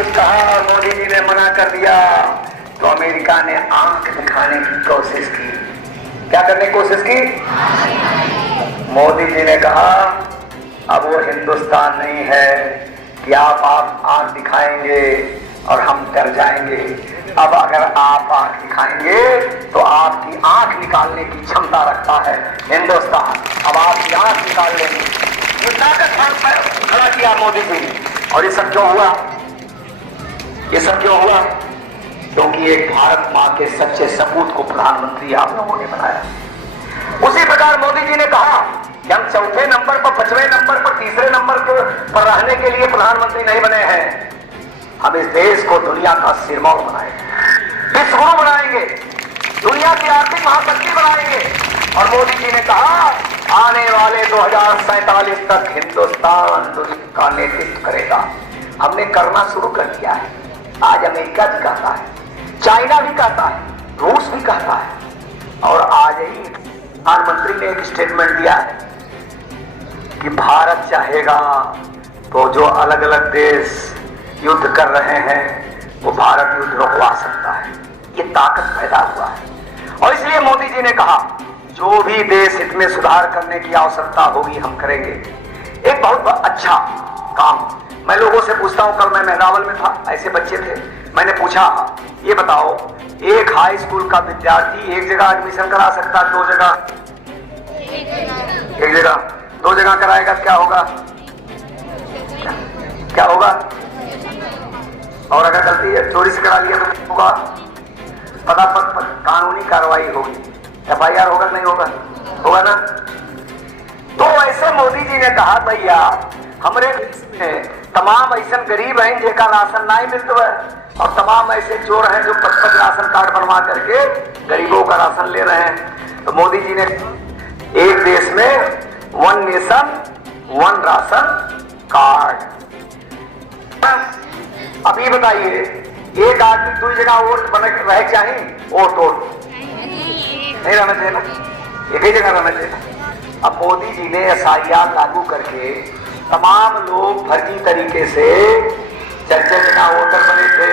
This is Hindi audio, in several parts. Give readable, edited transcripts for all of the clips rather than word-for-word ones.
कुछ कहा और मोदी जी ने मना कर दिया तो अमेरिका ने आंख दिखाने की कोशिश की। क्या करने की कोशिश की? मोदी जी ने कहा अब वो हिंदुस्तान नहीं है कि आप आंख दिखाएंगे और हम डर जाएंगे। अब अगर आप आंख दिखाएंगे तो आपकी आंख निकालने की क्षमता रखता है हिंदुस्तान। अब आपकी आंख निकाल लेंगे। ये ताकत खड़ा किया मोदी जी ने। और ये सब क्यों हुआ? ये सब क्यों हुआ? क्योंकि एक भारत मां के सच्चे सपूत को प्रधानमंत्री आप लोगों ने बनाया। उसी प्रकार मोदी जी ने कहा कि हम चौथे नंबर पर, 5वें नंबर पर, तीसरे नंबर पर रहने के लिए प्रधानमंत्री नहीं बने हैं। हम इस देश को दुनिया का सिरमौर बनाएंगे, विश्वगुरु बनाएंगे, दुनिया की आर्थिक महाशक्ति बनाएंगे। और मोदी जी ने कहा आने वाले 2047 तक हिंदुस्तान दुनिया का नेतृत्व करेगा। हमने करना शुरू कर दिया है। आज अमेरिका भी कहता है, चाइना भी कहता है, रूस भी कहता है। और आज ही प्रधानमंत्री ने एक स्टेटमेंट दिया है कि भारत चाहेगा तो जो अलग अलग देश युद्ध कर रहे हैं वो भारत युद्ध रोकवा सकता है। ये ताकत पैदा हुआ है। और इसलिए मोदी जी ने कहा जो भी देश हित में सुधार करने की आवश्यकता होगी हम करेंगे। एक बहुत अच्छा काम मैं लोगों से पूछता हूं। कल मैं मेहरावल में था, ऐसे बच्चे थे। मैंने पूछा ये बताओ एक हाई स्कूल का विद्यार्थी एक जगह एडमिशन करा सकता, दो जगह? एक जगह। दो जगह कराएगा क्या होगा? क्या होगा? और अगर गलती है चोरी से करा लिया तो होगा फटाफट कानूनी कार्रवाई होगी, FIR होगा नहीं होगा? होगा ना? तो ऐसे मोदी जी ने कहा भैया हमारे देश में तमाम ऐसे गरीब हैं जिनका राशन नहीं मिलता है और तमाम ऐसे चोर हैं जो 55 राशन कार्ड बनवा करके गरीबों का राशन ले रहे हैं। तो मोदी जी ने एक देश में 1 नेशन 1 राशन कार्ड। अब ये बताइए एक आदमी 2 जगह वोट बने रह चाहिए, वोट नहीं रहना चाहिए ना, एक ही जगह रहना चाहिए। अब मोदी जी ने SIR लागू करके तमाम लोग फर्जी तरीके से 4 जगह वोटर बने थे।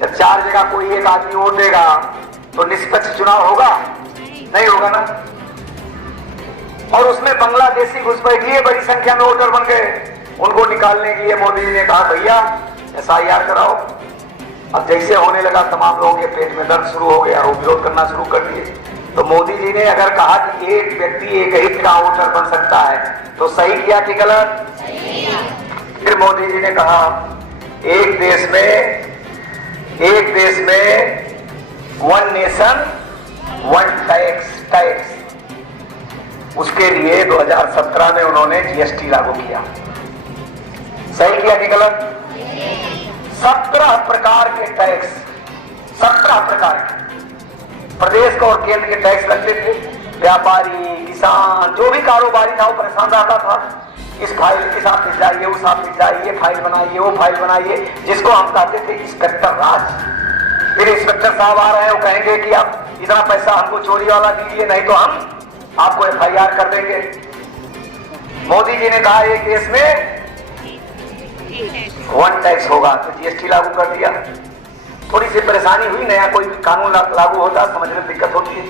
जब 4 जगह कोई एक आदमी वोट देगा तो निष्पक्ष चुनाव होगा? नहीं होगा ना। और उसमें बांग्लादेशी घुसपैठिए बड़ी संख्या में वोटर बन गए। उनको निकालने के लिए मोदी जी ने कहा भैया SIR कराओ। अब जैसे होने लगा तमाम लोगों के पेट में दर्द शुरू हो गया, वो विरोध करना शुरू कर दिए। तो मोदी जी ने अगर कहा कि एक व्यक्ति एक ही का वोटर बन सकता है तो सही किया कि गलत? फिर मोदी जी ने कहा एक देश में 1 नेशन 1 टैक्स। उसके लिए 2017 में उन्होंने GST लागू किया। सही किया कि गलत? 17 प्रकार के टैक्स, 17 प्रकार के प्रदेश को और केंद्र के टैक्स लगते थे। व्यापारी, किसान, जो भी कारोबारी था वो परेशान रहता था। इस फाइल के साथ लिख जाइए, उस साथ लिख जाइए, ये फाइल बनाइए, वो फाइल बनाइए, जिसको हम कहते थे इंस्पेक्टर राज। फिर इंस्पेक्टर साहब आ रहे हैं, वो कहेंगे कि आप इतना पैसा हमको चोरी वाला दीजिए नहीं तो हम आपको FIR कर देंगे। मोदी जी ने कहा एक देश में 1 टैक्स होगा तो GST लागू कर दिया। थोड़ी सी परेशानी हुई, नया कोई कानून लागू होता समझने में दिक्कत होती है,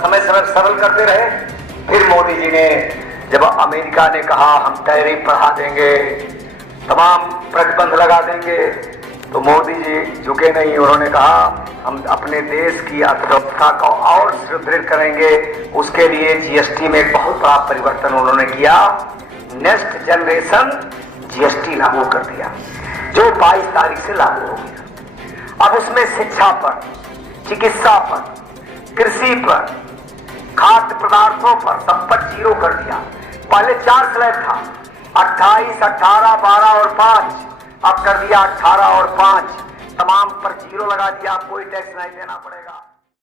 समय सरल करते रहे। फिर मोदी जी ने जब अमेरिका ने कहा हम टैरिफ बढ़ा देंगे, तमाम प्रतिबंध लगा देंगे, तो मोदी जी झुके नहीं। उन्होंने कहा हम अपने देश की अर्थव्यवस्था को और सुदृढ़ करेंगे। उसके लिए GST में एक बहुत बड़ा परिवर्तन उन्होंने किया। नेक्स्ट जनरेशन GST लागू कर दिया जो 22 तारीख से लागू हो गया। अब उसमें शिक्षा पर, चिकित्सा पर, कृषि पर, खाद्य पदार्थों पर सब पर 0 कर दिया। पहले 4 स्लैब था, 28, 18, 12 और 5। अब कर दिया 18 और 5, तमाम पर 0 लगा दिया। कोई टैक्स नहीं देना पड़ेगा।